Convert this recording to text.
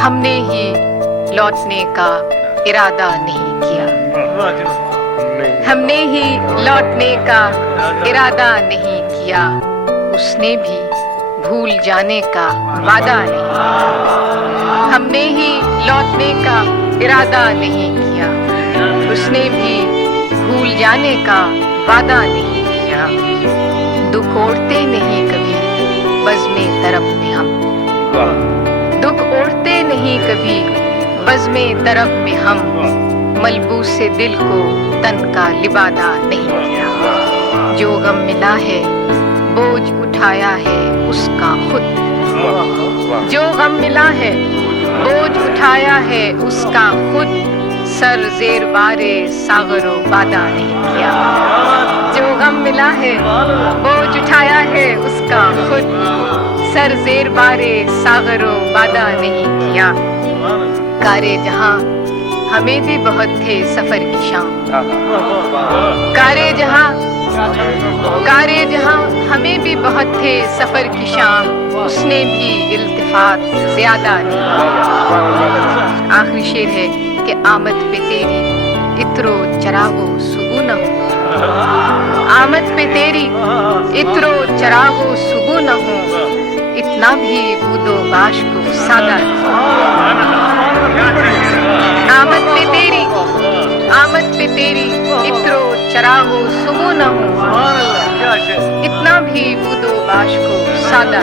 हमने ही लौटने का इरादा नहीं किया, हमने ही लौटने का इरादा नहीं किया, उसने भी भूल जाने का वादा नहीं, हमने ही लौटने का इरादा नहीं किया, उसने भी भूल जाने का वादा नहीं किया। दुख ओढ़ते नहीं कभी बज़्म-ए तरब में हम, दुख ओढ़ते नहीं कभी बज़्म-ए तरब में हम, मलबूस दिल को तन का लिबादा नहीं किया। जो गम मिला है बोझ उठाया है उसका खुद, जो गम मिला है बोझ उठाया है उसका खुद, सर ज़ेर बारे सागरो बादा नहीं किया। जो गम मिला है बोझ उठाया है उसका खुद, सर ज़ेर बारे सागरो बादा नहीं किया। कारे जहां हमें भी बहुत थे सफर की शाम, कारे जहां हमें भी बहुत थे सफर की शाम, उसने भी इल्तिफात ज्यादा नहीं। आखिरी शेर है कि आमद पे तेरी इत्रो चरागो सुबह न हो, आमद पे तेरी इत्रो चरागो सुबह न हो, इतना भी बूदो बाश को सादा आमद पे तेरी इत्रो चरागो सुबह न हो, इतना भी बूदो बाश को सादा